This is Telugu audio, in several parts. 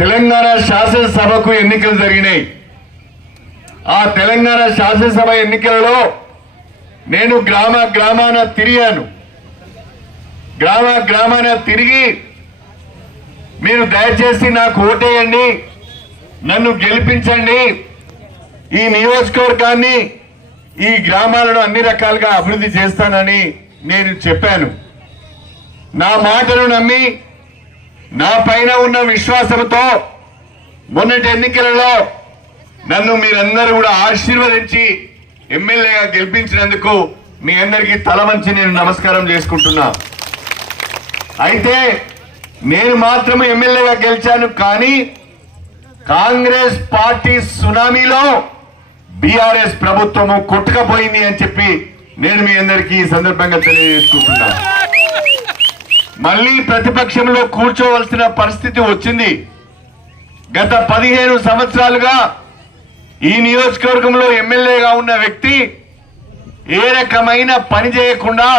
తెలంగాణ శాసనసభకు ఎన్నికలు జరిగినాయి. ఆ తెలంగాణ శాసనసభ ఎన్నికలలో నేను గ్రామ గ్రామాన తిరిగాను. గ్రామ గ్రామాన తిరిగి మీరు దయచేసి నాకు ఓటేయండి నన్ను గెలిపించండి. ఈ నియోజకవర్గాన్ని ఈ గ్రామాలను అన్ని రకాలుగా అభివృద్ధి చేస్తానని నేను చెప్పాను. నా మాటను నమ్మి నా పైన ఉన్న విశ్వాసంతో మొన్నటి ఎన్నికలలో నన్ను మీరందరూ కూడా ఆశీర్వదించి ఎమ్మెల్యేగా గెలిపించినందుకు మీ అందరికీ తల వంచి నేను నమస్కారం చేసుకుంటున్నా. అయితే నేను మాత్రమే ఎమ్మెల్యేగా గెలిచాను కానీ కాంగ్రెస్ పార్టీ సునామీలో బీఆర్ఎస్ ప్రభుత్వము కొట్టుకపోయింది అని చెప్పి నేను మీ అందరికీ ఈ సందర్భంగా తెలియజేసుకుంటున్నా. మళ్ళీ ప్రతిపక్షంలో కూర్చోవలసిన పరిస్థితి వచ్చింది. గత పదిహేను సంవత్సరాలుగా ఈ నియోజకవర్గంలో ఎమ్మెల్యేగా ఉన్న వ్యక్తి ఏ రకమైన పని చేయకుండా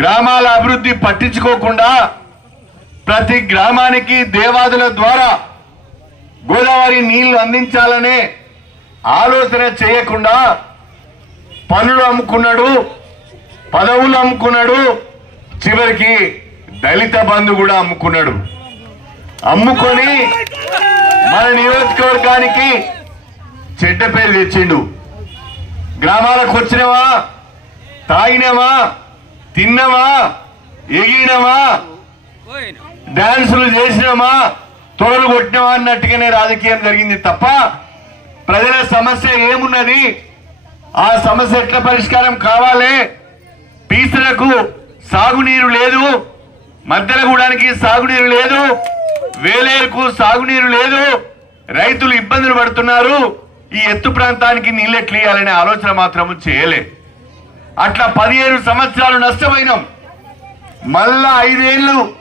గ్రామాల అభివృద్ధి పట్టించుకోకుండా ప్రతి గ్రామానికి దేవాదుల ద్వారా గోదావరి నీళ్ళు అందించాలనే ఆలోచన చేయకుండా పనులు అమ్ముకున్నాడు పదవులు అమ్ముకున్నాడు చివరికి దళిత బంధు కూడా అమ్ముకున్నాడు. అమ్ముకొని మన నియోజకవర్గానికి చెడ్డ పేరు తెచ్చిండు. గ్రామాలకు వచ్చినవా? తాగినవా? తిన్నవా? ఎగినవా డాన్సులు చేసినామా తొడలు కొట్టినామా అన్నట్టుగానే రాజకీయం జరిగింది తప్ప ప్రజల సమస్య ఏమున్నది? ఆ సమస్య ఎట్లా పరిష్కారం కావాలి? పీసులకు సాగునీరు లేదు. మద్దెలగూడానికి సాగునీరు లేదు. వేలేరుకు సాగునీరు లేదు. రైతులు ఇబ్బందులు పడుతున్నారు. ఈ ఎత్తు ప్రాంతానికి నీళ్ళెట్లియాలనే ఆలోచన మాత్రము చేయలే. అట్లా పదిహేను సంవత్సరాలు నష్టపోయినాం. మళ్ళా ఐదేళ్ళు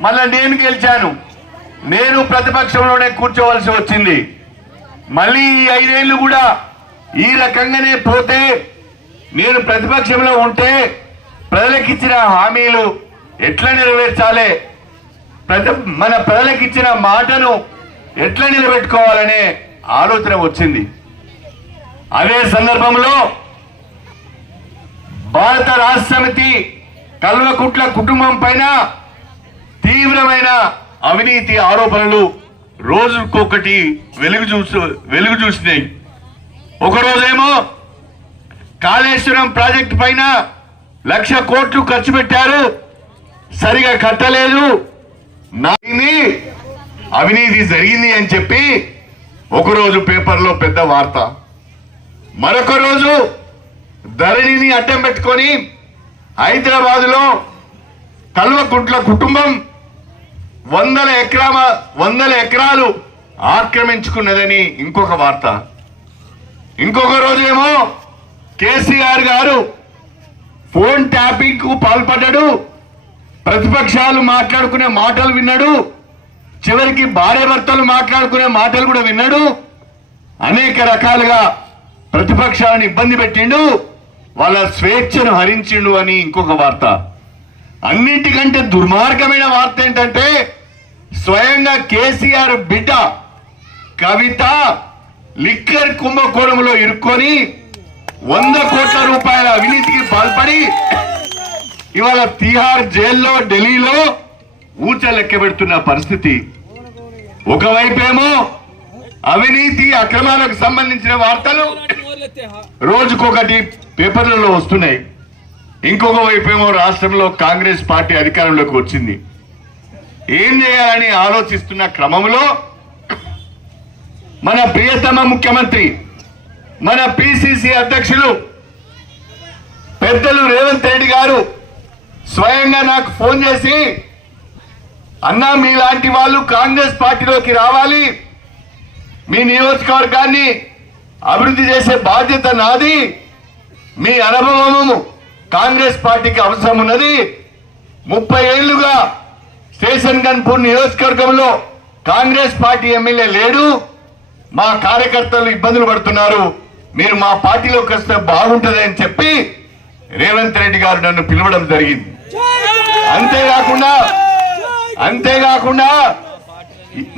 మళ్ళా నేను గెలిచాను. నేను ప్రతిపక్షంలోనే కూర్చోవలసి వచ్చింది. మళ్ళీ ఈ ఐదేళ్ళు కూడా ఈ రకంగానే పోతే నేను ప్రతిపక్షంలో ఉంటే ప్రజలకు ఇచ్చిన హామీలు ఎట్లా నెరవేర్చాలి? ప్రజ మన ప్రజలకు ఇచ్చిన మాటను ఎట్లా నిలబెట్టుకోవాలనే ఆలోచన వచ్చింది. అదే సందర్భంలో భారత రాష్ట్ర సమితి కల్వకుట్ల కుటుంబం పైన తీవ్రమైన అవినీతి ఆరోపణలు రోజుకొకటి వెలుగు చూసు వెలుగు చూసినాయి. ఒకరోజేమో కాళేశ్వరం ప్రాజెక్టు పైన లక్ష కోట్లు ఖర్చు పెట్టారు. సరిగా కట్టలేదు. నాని అవినీతి జరిగింది అని చెప్పి ఒకరోజు పేపర్లో పెద్ద వార్త. మరొక రోజు ధరణిని అడ్డం పెట్టుకొని హైదరాబాదులో కల్వకుంట్ల కుటుంబం వందల ఎకరాల వందల ఎకరాలు ఆక్రమించుకున్నదని ఇంకొక వార్త. ఇంకొక రోజేమో కేసీఆర్ గారు ఫోన్ ట్యాపింగ్కు పాల్పడ్డాడు. ప్రతిపక్షాలు మాట్లాడుకునే మాటలు విన్నాడు. చివరికి భార్యభర్తలు మాట్లాడుకునే మాటలు కూడా విన్నాడు. అనేక రకాలుగా ప్రతిపక్షాలను ఇబ్బంది పెట్టిండు. వాళ్ళ స్వేచ్ఛను హరించిండు అని ఇంకొక వార్త. అన్నిటికంటే దుర్మార్గమైన వార్త ఏంటంటే స్వయంగా కేసీఆర్ బిడ్డ కవిత లిక్కర్ కుంభకోణంలో ఇరుక్కొని వంద కోట్ల రూపాయల అవినీతికి పాల్పడి ఇవాళ తిహార్ జైల్లో ఢిల్లీలో ఊచ లెక్క పెడుతున్న పరిస్థితి. ఒకవైపేమో అవినీతి అక్రమాలకు సంబంధించిన వార్తలు రోజుకొకటి పేపర్లలో వస్తున్నాయి. ఇంకొక వైపేమో రాష్ట్రంలో కాంగ్రెస్ పార్టీ అధికారంలోకి వచ్చింది. ఏం చేయాలని ఆలోచిస్తున్న క్రమంలో మన ప్రియతమ ముఖ్యమంత్రి మన పిసిసి అధ్యక్షులు పెద్దలు రేవంత్ రెడ్డి గారు స్వయంగా నాకు ఫోన్ చేసి అన్నా మీలాంటి వాళ్ళు కాంగ్రెస్ పార్టీలోకి రావాలి. మీ నియోజకవర్గాన్ని అభివృద్ధి చేసే బాధ్యత నాది. మీ అనుభవము కాంగ్రెస్ పార్టీకి అవసరం ఉన్నది. ముప్పై ఏళ్ళుగా స్టేషన్ గన్పూర్ నియోజకవర్గంలో కాంగ్రెస్ పార్టీ ఎమ్మెల్యే లేడు. మా కార్యకర్తలు ఇబ్బందులు పడుతున్నారు. మీరు మా పార్టీలోకి వస్తే బాగుంటుంది అని చెప్పి రేవంత్ రెడ్డి గారు నన్ను పిలవడం జరిగింది. అంతేకాకుండా అంతేకాకుండా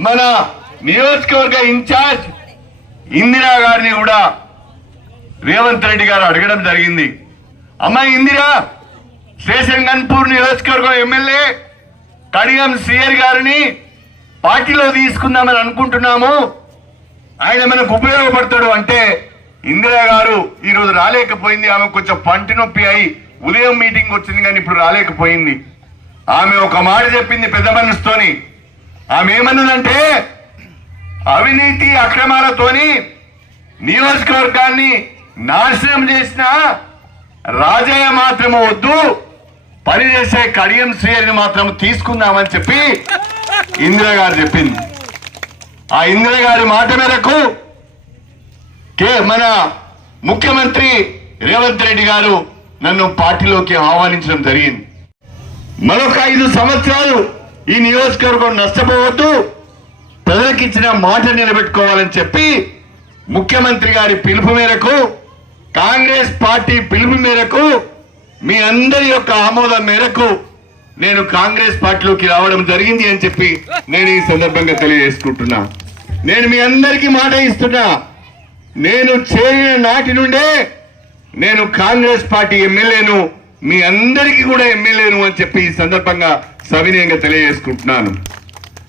మన నియోజకవర్గ ఇన్ఛార్జ్ ఇందిరా గారిని కూడా రేవంత్ రెడ్డి గారు అడగడం జరిగింది. అమ్మా ఇందిరా శేషన్ గన్పూర్ నియోజకవర్గం ఎమ్మెల్యే కడియం సిఆర్ గారిని పార్టీలో తీసుకుందామని అనుకుంటున్నాము. ఆయన మనకు ఉపయోగపడతాడు అంటే ఇందిరా గారు ఈ రోజు రాలేకపోయింది. ఆమె కొంచెం పంటి నొప్పి అయి ఉదయం మీటింగ్ వచ్చింది కానీ ఇప్పుడు రాలేకపోయింది. ఆమె ఒక మాట చెప్పింది పెద్ద మనసుతోని. ఆమె ఏమన్నదంటే అవినీతి అక్రమాలతోని నియోజకవర్గాన్ని నాశనం చేసిన రాజయ్య మాత్రం వద్దు పనిచేసే కడియం శ్రీహరిని మాత్రం తీసుకుందామని చెప్పి ఇందిరా గారు చెప్పింది. ఆ ఇందిరా గారి మాట మేరకు కే మన ముఖ్యమంత్రి రేవంత్ రెడ్డి గారు నన్ను పార్టీలోకి ఆహ్వానించడం జరిగింది. మరొక ఐదు సంవత్సరాలు ఈ నియోజకవర్గం నష్టపోవద్దు ప్రజలకు ఇచ్చిన మాట నిలబెట్టుకోవాలని చెప్పి ముఖ్యమంత్రి గారి పిలుపు మేరకు కాంగ్రెస్ పార్టీ పిలుపు మేరకు మీ అందరి యొక్క ఆమోదం మేరకు నేను కాంగ్రెస్ పార్టీలోకి రావడం జరిగింది అని చెప్పి నేను ఈ సందర్భంగా తెలియజేసుకుంటున్నా. నేను మీ అందరికీ మాట ఇస్తున్నా. నేను చేరిన నాటి నుండే నేను కాంగ్రెస్ పార్టీ ఎమ్మెల్యేను మీ అందరికీ కూడా ఎమ్మెల్యేను అని చెప్పి ఈ సందర్భంగా సవినయంగా తెలియజేసుకుంటున్నాను.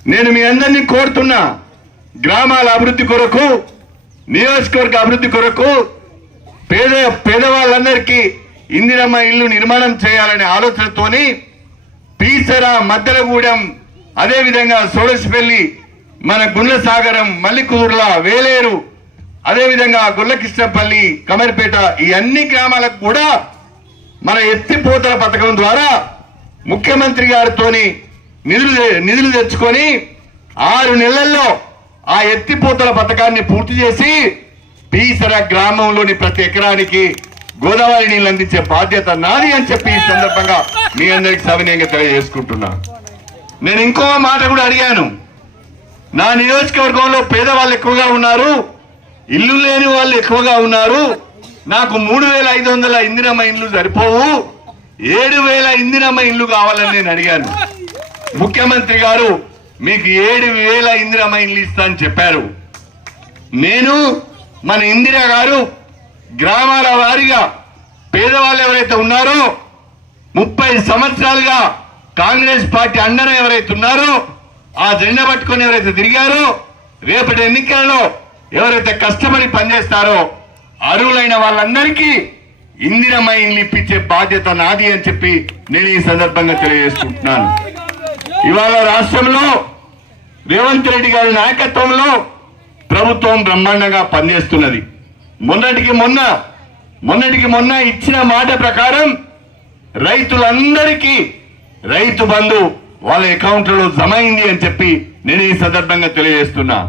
నేను మీ అందరినీ కోరుతున్నా గ్రామాల అభివృద్ధి కొరకు నియోజకవర్గ అభివృద్ధి కొరకు పేద పేదవాళ్ళందరికీ ఇందిరమ్మ ఇల్లు నిర్మాణం చేయాలనే ఆలోచనతోని పీసర మద్దలగూడెం అదేవిధంగా సోడసిపల్లి మన గుండ్ల సాగరం మల్లికూర్ల వేలేరు అదేవిధంగా గుల్లకృష్ణపల్లి కమర్పేట ఈ అన్ని గ్రామాలకు కూడా మన ఎత్తిపోతల పథకం ద్వారా ముఖ్యమంత్రి గారితోని నిధులు నిధులు తెచ్చుకొని ఆరు నెలల్లో ఆ ఎత్తిపోతల పథకాన్ని పూర్తి చేసి పీసర గ్రామంలోని ప్రతి ఎకరానికి గోదావరి నీళ్ళు అందించే బాధ్యత నాది అని చెప్పి ఈ సందర్భంగా మీ అందరికి సవినయంగా తెలియజేసుకుంటున్నా. నేను ఇంకో మాట కూడా అడిగాను. నా నియోజకవర్గంలో పేదవాళ్ళు ఎక్కువగా ఉన్నారు. ఇల్లు లేని వాళ్ళు ఎక్కువగా ఉన్నారు. నాకు మూడు వేల ఐదు వందల ఇందిరమ్మ ఇండ్లు సరిపోవు. ఏడు వేల ఇందిరమ్మ ఇండ్లు కావాలని నేను అడిగాను. ముఖ్యమంత్రి గారు మీకు ఏడు వేల ఇందిరమ్మ ఇండ్లు ఇస్తా అని చెప్పారు. నేను మన ఇందిరా గారు గ్రామాల వారీగా పేదవాళ్ళు ఎవరైతే ఉన్నారో ముప్పై సంవత్సరాలుగా కాంగ్రెస్ పార్టీ అండన ఎవరైతే ఉన్నారో ఆ జెండా పట్టుకొని ఎవరైతే తిరిగారో రేపటి ఎన్నికలలో ఎవరైతే కష్టపడి పనిచేస్తారో అరువులైన వాళ్ళందరికీ ఇందిరమ్మ ఇప్పించే బాధ్యత నాది అని చెప్పి నేను ఈ సందర్భంగా తెలియజేసుకుంటున్నాను. ఇవాళ రాష్ట్రంలో రేవంత్ రెడ్డి గారి నాయకత్వంలో ప్రభుత్వం బ్రహ్మాండంగా పనిచేస్తున్నది. మొన్నటికి మొన్న మొన్నటికి మొన్న ఇచ్చిన మాట ప్రకారం రైతులందరికీ రైతు బంధు వాళ్ళ అకౌంట్లలో జమ అయింది అని చెప్పి నేను ఈ సందర్భంగా తెలియజేస్తున్నా.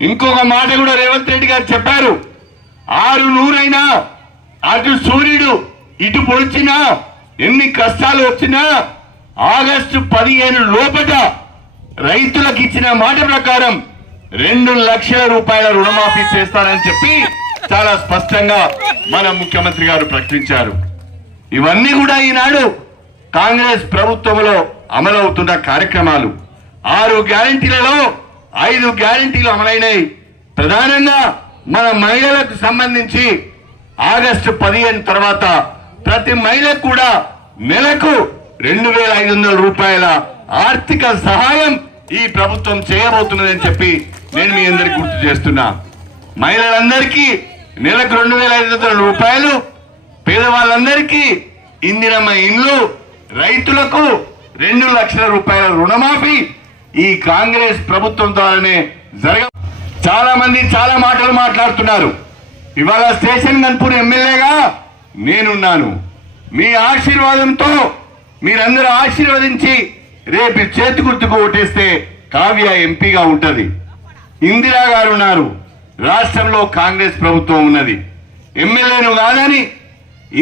ఇంకొక మాట కూడా రేవంత్ రెడ్డి గారు చెప్పారు. ఆరు నూరైనా అటు సూర్యుడు ఇటు పొడిచినా ఎన్ని కష్టాలు వచ్చినా ఆగస్టు పదిహేను లోపట రైతులకు ఇచ్చిన మాట ప్రకారం రెండు లక్షల రూపాయల రుణమాఫీ చేస్తారని చెప్పి చాలా స్పష్టంగా మన ముఖ్యమంత్రి గారు ప్రకటించారు. ఇవన్నీ కూడా ఈనాడు కాంగ్రెస్ ప్రభుత్వంలో అమలవుతున్న కార్యక్రమాలు. ఆరు గ్యారంటీలలో ఐదు గ్యారంటీలు అమలైనాయి. ప్రధానంగా మన మహిళలకు సంబంధించి ఆగస్టు పదిహేను తర్వాత ప్రతి మహిళకు కూడా నెలకు రెండు వేల ఐదు వందల రూపాయల ఆర్థిక సహాయం ఈ ప్రభుత్వం చేయబోతున్నదని చెప్పి నేను మీ అందరికి గుర్తు చేస్తున్నా. మహిళలందరికీ నెలకు రెండు వేల ఐదు వందల రూపాయలు పేదవాళ్ళందరికీ ఇందిరమ్మ ఇండ్లు రైతులకు రెండు లక్షల రూపాయల రుణమాఫీ ఈ కాంగ్రెస్ ప్రభుత్వం ద్వారానే జరగ చాలా మంది చాలా మాటలు మాట్లాడుతున్నారు. ఇవాళ స్టేషన్ గన్పూర్ ఎమ్మెల్యేగా నేనున్నాను. మీ ఆశీర్వాదంతో మీరందరూ ఆశీర్వదించి రేపు చేతి గుర్తుకు ఓటేస్తే కావ్య ఎంపీగా ఉంటుంది. ఇందిరా గారు ఉన్నారు. రాష్ట్రంలో కాంగ్రెస్ ప్రభుత్వం ఉన్నది. ఎమ్మెల్యేను కాదని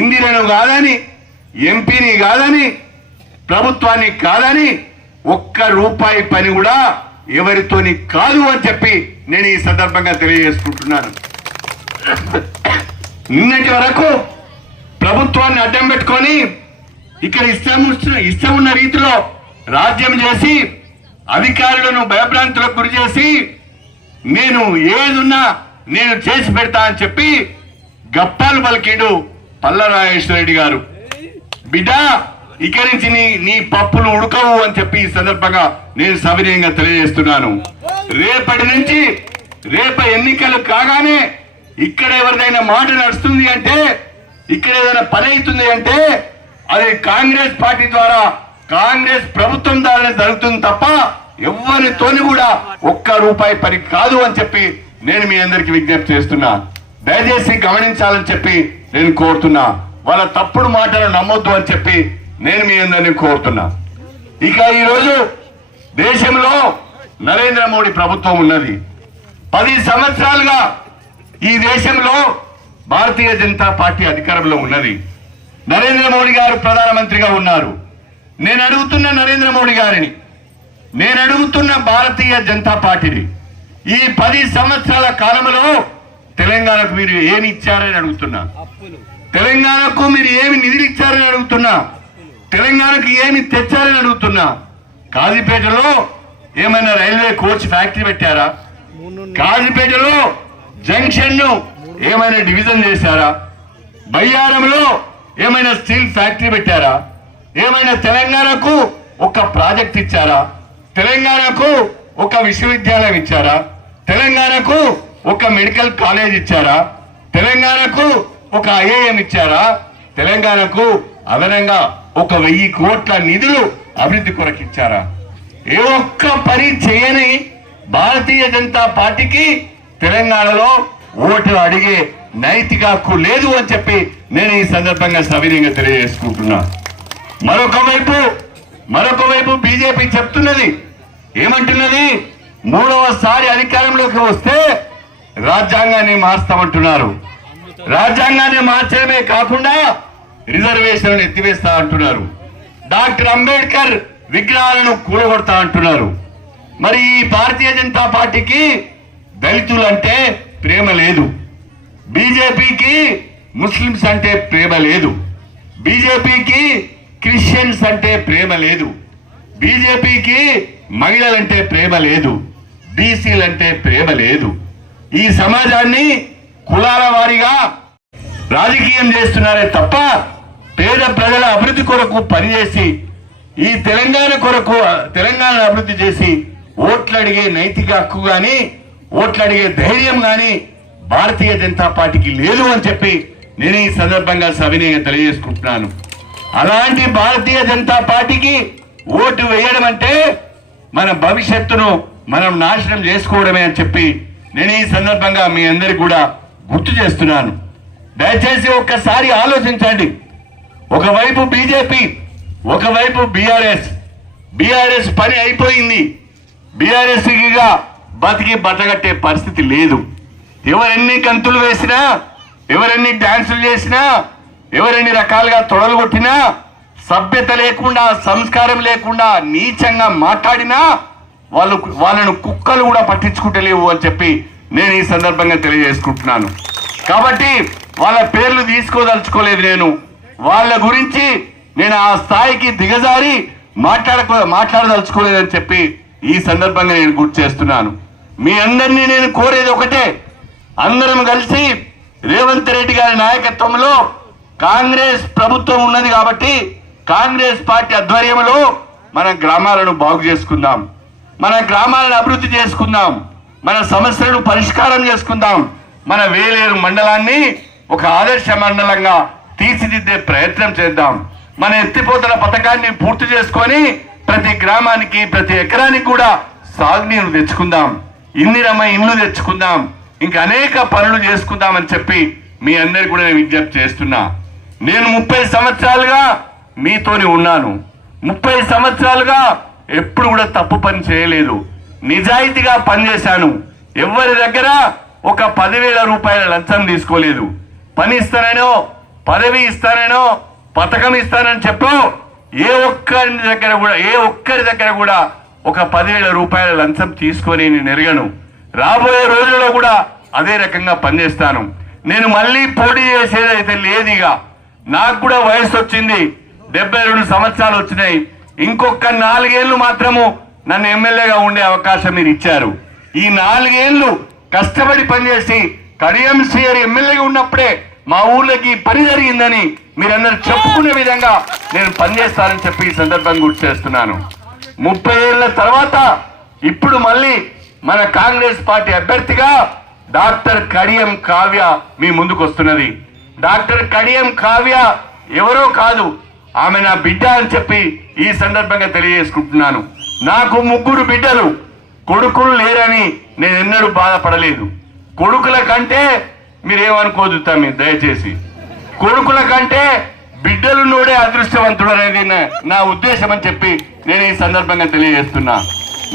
ఇందిరను కాదని ఎంపీని కాదని ప్రభుత్వాన్ని కాదని ఒక్క రూపాయి పని కూడా ఎవరితోని కాదు అని చెప్పి నేను ఈ సందర్భంగా తెలియజేసుకుంటున్నాను. నిన్నటి వరకు ప్రభుత్వాన్ని అడ్డం పెట్టుకొని ఇక్కడ ఇష్టం వచ్చిన ఇష్టం ఉన్న రీతిలో రాజ్యం చేసి అధికారులను భయభ్రాంతులకు గురి చేసి నేను ఏదున్నా నేను చేసి పెడతా అని చెప్పి గప్పాలు పలికిండు పల్లరాజేశ్వర రెడ్డి గారు. బిడ్డ ఇక నుంచి నీ నీ పప్పులు ఉడకవు అని చెప్పి ఈ సందర్భంగా నేను సవినయంగా తెలియజేస్తున్నాను. రేపటి నుంచి రేప ఎన్నికలు కాగానే ఇక్కడ ఎవరిదైనా మాట నడుస్తుంది అంటే ఇక్కడ ఏదైనా పని అవుతుంది అంటే అది కాంగ్రెస్ పార్టీ ద్వారా కాంగ్రెస్ ప్రభుత్వం ద్వారా జరుగుతుంది తప్ప ఎవరితోని కూడా ఒక్క రూపాయి పని కాదు అని చెప్పి నేను మీ అందరికి విజ్ఞప్తి చేస్తున్నా. దయచేసి గమనించాలని చెప్పి నేను కోరుతున్నా. వాళ్ళ తప్పుడు మాటలు నమ్మొద్దు అని చెప్పి నేను మీ అందరినీ కోరుతున్నా. ఇక ఈరోజు దేశంలో నరేంద్ర మోడీ ప్రభుత్వం ఉన్నది. పది సంవత్సరాలుగా ఈ దేశంలో భారతీయ జనతా పార్టీ అధికారంలో ఉన్నది. నరేంద్ర మోడీ గారు ప్రధానమంత్రిగా ఉన్నారు. నేను అడుగుతున్న నరేంద్ర మోడీ గారిని నేను అడుగుతున్న భారతీయ జనతా పార్టీని ఈ పది సంవత్సరాల కాలంలో తెలంగాణకు మీరు ఏమి ఇచ్చారని అడుగుతున్నా. తెలంగాణకు మీరు ఏమి నిధులు ఇచ్చారని అడుగుతున్నా. తెలంగాణకు ఏమి తెచ్చారని అడుగుతున్నా? కాజీపేటలో ఏమైనా రైల్వే కోచ్ ఫ్యాక్టరీ పెట్టారా? కాజీపేటలో జంక్షన్ను ఏమైనా డివిజన్ చేశారా? బయ్యారంలో ఏమైనా స్టీల్ ఫ్యాక్టరీ పెట్టారా? ఏమైనా తెలంగాణకు ఒక ప్రాజెక్ట్ ఇచ్చారా? తెలంగాణకు ఒక విశ్వవిద్యాలయం ఇచ్చారా? తెలంగాణకు ఒక మెడికల్ కాలేజ్ ఇచ్చారా? తెలంగాణకు ఒక ఐఏఎం ఇచ్చారా? తెలంగాణకు అదనంగా ఒక వెయ్యి కోట్ల నిధులు అభివృద్ధి కొరకు ఇచ్చారా ఏ ఒక్క పని చేయని భారతీయ జనతా పార్టీకి తెలంగాణలో ఓటు అడిగే నైతిక హక్కు లేదు అని చెప్పి నేను ఈ సందర్భంగా సవినీయంగా తెలియజేసుకుంటున్నా. మరొక వైపు మరొక వైపు బీజేపీ చెప్తున్నది. ఏమంటున్నది? మూడవసారి అధికారంలోకి వస్తే రాజ్యాంగాన్ని మార్స్తామంటున్నారు. రాజ్యాంగాన్ని మార్చడమే కాకుండా రిజర్వేషన్లను ఎత్తివేస్తా అంటున్నారు. డాక్టర్ అంబేద్కర్ విగ్రహాలను కూడగొడతా అంటున్నారు. మరి ఈ భారతీయ జనతా పార్టీకి దళితులు అంటే ప్రేమ లేదు. బీజేపీకి ముస్లిమ్స్ అంటే ప్రేమ లేదు. బీజేపీకి క్రిస్టియన్స్ అంటే ప్రేమ లేదు. బీజేపీకి మహిళలంటే ప్రేమ లేదు. బీసీలంటే ప్రేమ లేదు. ఈ సమాజాన్ని కులాల వారీగా రాజకీయం చేస్తున్నారే తప్ప పేద ప్రజల అభివృద్ధి కొరకు పనిచేసి ఈ తెలంగాణ కొరకు తెలంగాణ అభివృద్ధి చేసి ఓట్లు అడిగే నైతిక హక్కు కానీ ఓట్లు అడిగే ధైర్యం కానీ భారతీయ జనతా పార్టీకి లేదు అని చెప్పి నేను ఈ సందర్భంగా సవినయంగా తెలియజేసుకుంటున్నాను. అలాంటి భారతీయ జనతా పార్టీకి ఓటు వేయడం అంటే మన భవిష్యత్తును మనం నాశనం చేసుకోవడమే అని చెప్పి నేను ఈ సందర్భంగా మీ అందరికి కూడా గుర్తు చేస్తున్నాను. దయచేసి ఒక్కసారి ఆలోచించండి. ఒకవైపు బీజేపీ ఒకవైపు బీఆర్ఎస్. బీఆర్ఎస్ పని అయిపోయింది. బీఆర్ఎస్గా బతికి బతగట్టే పరిస్థితి లేదు. ఎవరెన్ని కంతులు వేసినా ఎవరెన్ని డ్యాన్సులు చేసినా ఎవరెన్ని రకాలుగా తొడలు కొట్టినా సభ్యత లేకుండా సంస్కారం లేకుండా నీచంగా మాట్లాడినా వాళ్ళు వాళ్ళను కుక్కలు కూడా పట్టించుకుంటలేవు అని చెప్పి నేను ఈ సందర్భంగా తెలియజేసుకుంటున్నాను. కాబట్టి వాళ్ళ పేర్లు తీసుకోదలుచుకోలేదు నేను. వాళ్ళ గురించి నేను ఆ స్థాయికి దిగజారి మాట్లాడకో మాట్లాడదలుచుకోలేదని చెప్పి ఈ సందర్భంగా నేను గుర్తు చేస్తున్నాను. మీ అందరినీ నేను కోరేది ఒకటే. అందరం కలిసి రేవంత్ రెడ్డి గారి నాయకత్వంలో కాంగ్రెస్ ప్రభుత్వం ఉన్నది కాబట్టి కాంగ్రెస్ పార్టీ ఆధ్వర్యంలో మన గ్రామాలను బాగు చేసుకుందాం. మన గ్రామాలను అభివృద్ధి చేసుకుందాం. మన సమస్యలను పరిష్కారం చేసుకుందాం. మన వేలేరు మండలాన్ని ఒక ఆదర్శ మండలంగా తీర్చిదిద్దే ప్రయత్నం చేద్దాం. మన ఎత్తిపోతల పథకాన్ని పూర్తి చేసుకొని ప్రతి గ్రామానికి ప్రతి ఎకరానికి కూడా సాగునీరు తెచ్చుకుందాం. ఇందిరమ్మ ఇండ్లు తెచ్చుకుందాం. ఇంకా అనేక పనులు చేసుకుందామని చెప్పి మీ అందరికి కూడా నేను విజ్ఞప్తి చేస్తున్నా. నేను ముప్పై సంవత్సరాలుగా మీతోని ఉన్నాను. ముప్పై సంవత్సరాలుగా ఎప్పుడు కూడా తప్పు పని చేయలేదు. నిజాయితీగా పనిచేశాను. ఎవరి దగ్గర ఒక పదివేల రూపాయల లంచం తీసుకోలేదు. పని ఇస్తానో పదవి ఇస్తానో పథకం ఇస్తానని చెప్పు. ఏ ఒక్కరి దగ్గర కూడా ఏ ఒక్కరి దగ్గర కూడా ఒక పదివేల రూపాయల లంచం తీసుకొని నేను ఎరగను. రాబోయే రోజుల్లో కూడా అదే రకంగా పనిచేస్తాను. నేను మళ్ళీ పోటీ చేసేదైతే లేదిగా. నాకు కూడా వయసు వచ్చింది. డెబ్బై రెండు సంవత్సరాలు వచ్చినాయి. ఇంకొక నాలుగేళ్ళు మాత్రము నన్ను ఎమ్మెల్యేగా ఉండే అవకాశం మీరు ఇచ్చారు. ఈ నాలుగేళ్ళు కష్టపడి పనిచేసి కడియం శ్రీహరి ఎమ్మెల్యేగా ఉన్నప్పుడే మా ఊళ్ళకి పని జరిగిందని మీరందరూ చెప్పుకునే విధంగా నేను పనిచేస్తానని చెప్పి ఈ సందర్భంగా గుర్తు చేస్తున్నాను. ముప్పై ఏళ్ళ తర్వాత ఇప్పుడు మళ్ళీ మన కాంగ్రెస్ పార్టీ అభ్యర్థిగా డాక్టర్ కడియం కావ్య మీ ముందుకు వస్తున్నది. డాక్టర్ కడియం కావ్య ఎవరో కాదు ఆమె నా బిడ్డ అని చెప్పి ఈ సందర్భంగా తెలియజేసుకుంటున్నాను. నాకు ముగ్గురు బిడ్డలు కొడుకులు లేరని నేను ఎన్నడూ బాధపడలేదు. కొడుకుల కంటే మీరేమనుకోదు తమ్మి దయచేసి. కొడుకుల కంటే బిడ్డలు నోడే అదృష్టవంతుడు అనేది నా- ఉద్దేశం అని చెప్పి నేను ఈ సందర్భంగా తెలియజేస్తున్నా.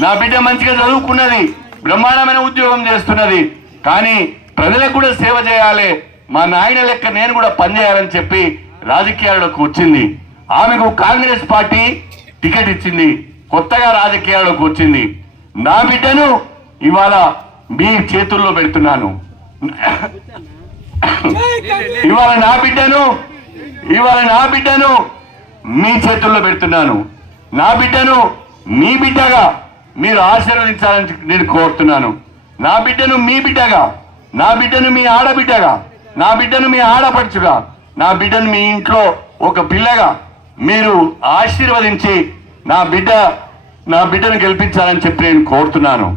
నా బిడ్డ మంచిగా చదువుకున్నది బ్రహ్మాండమైన ఉద్యోగం చేస్తున్నది కానీ ప్రజలకు కూడా సేవ చేయాలి. మా నాయన లెక్క నేను కూడా పనిచేయాలని చెప్పి రాజకీయాల్లోకి వచ్చింది. ఆమెకు కాంగ్రెస్ పార్టీ టికెట్ ఇచ్చింది కొత్తగా రాజకీయాల్లోకి వచ్చింది. నా బిడ్డను ఇవాళ మీ చేతుల్లో పెడుతున్నాను. ఇవాళ నా బిడ్డను ఇవాళ నా బిడ్డను మీ చేతుల్లో పెడుతున్నాను. నా బిడ్డను మీ బిడ్డగా మీరు ఆశీర్వదించాలని నేను కోరుతున్నాను. నా బిడ్డను మీ బిడ్డగా నా బిడ్డను మీ ఆడబిడ్డగా నా బిడ్డను మీ ఆడపడుచుగా నా బిడ్డను మీ ఇంట్లో ఒక పిల్లగా మీరు ఆశీర్వదించి నా బిడ్డ నా బిడ్డను గెలిపించాలని చెప్పి నేను కోరుతున్నాను.